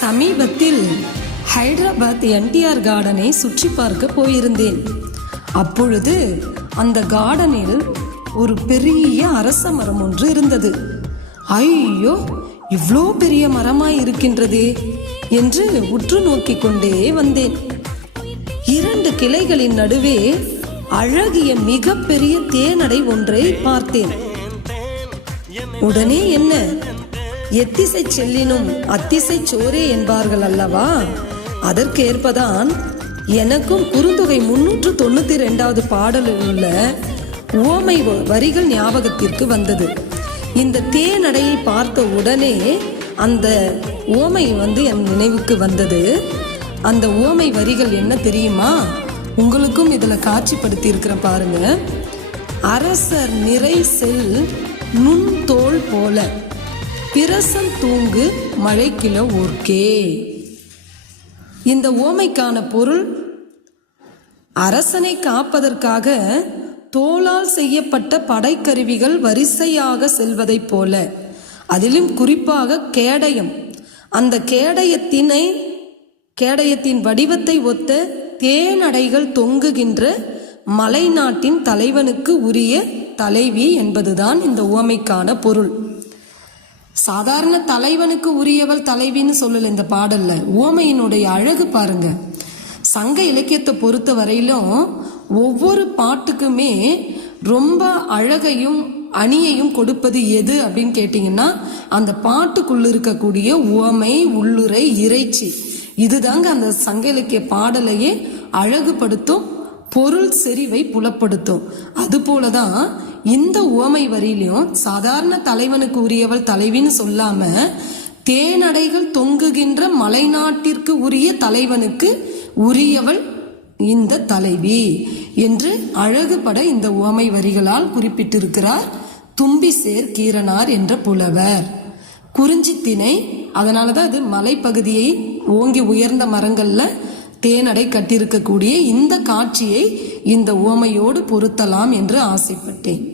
சமீபத்தில் ஹைதராபாத் என்டிஆர் கார்டனை சுற்றி பார்க்க போயிருந்தேன். அப்பொழுது அந்த கார்டனில் ஒரு பெரிய அரச மரம் ஒன்று இருந்தது. ஐயோ, இவ்வளோ பெரிய மரமாய் இருக்கின்றதே என்று உற்று நோக்கி கொண்டே வந்தேன். 2 கிளைகளின் நடுவே அழகிய மிக பெரிய தேனடை ஒன்றை பார்த்தேன். உடனே என்ன, எத்திசை செல்லினும் அத்திசை சோரே என்பார்கள் அல்லவா, அதற்கேற்பதான் எனக்கும் குறுந்தொகை 392வது பாடலில் உள்ள உவமை வரிகள் ஞாபகத்திற்கு வந்தது. இந்த தேனடையை பார்த்த உடனே அந்த உவமை என் நினைவுக்கு வந்தது. அந்த உவமை வரிகள் என்ன தெரியுமா? உங்களுக்கும் இதில் காட்சிப்படுத்தி இருக்கிற பாருங்க. அரசர் நிறை செல் நுண் தோல் போல பிரசம் தூங்கு மழைக்கில ஊர்க்கே. இந்த உவமைக்கான பொருள், அரசனை காப்பதற்காக தோளால் செய்யப்பட்ட படைக்கருவிகள் வரிசையாக செல்வதைப் போல, அதிலும் குறிப்பாக கேடயம், அந்த கேடயத்தின் வடிவத்தை ஒத்த தேனடைகள் தொங்குகின்ற மலைநாட்டின் தலைவனுக்கு உரிய தலைவி என்பதுதான் இந்த உவமைக்கான பொருள். சாதாரண தலைவனுக்கு உரியவள் தலைவின்னு சொல்லல இந்த பாடல்ல. உவமையினுடைய அழகு பாருங்க. சங்க இலக்கியத்தை பொறுத்த வரையிலும் ஒவ்வொரு பாட்டுக்குமே ரொம்ப அழகையும் அணியையும் கொடுப்பது எது அப்படின்னு கேட்டீங்கன்னா, அந்த பாட்டுக்குள்ள இருக்கக்கூடிய உவமை, உள்ளுரை, இறைச்சி, இதுதாங்க அந்த சங்க இலக்கிய பாடலையே அழகுபடுத்தும், பொருள் செறிவை புலப்படுத்தும். அது போலதான் இந்த உவமை வரியிலையும் சாதாரண தலைவனுக்கு உரியவள் தலைவின்னு சொல்லாம, தேனடைகள் தொங்குகின்ற மலைநாட்டிற்கு உரிய தலைவனுக்கு உரியவள் இந்த தலைவி என்று அழகுபட இந்த உவமை வரிகளால் குறிப்பிட்டிருக்கிறார் தும்பிசேர் கீரனார் என்ற புலவர். குறிஞ்சி திணை, அதனாலதான் அது மலைப்பகுதியை ஓங்கி உயர்ந்த மரங்கள்ல தேனடை கட்டியிருக்கக்கூடிய இந்த காட்சியை இந்த உவமையோடு பொருத்தலாம் என்று ஆசைப்பட்டேன்.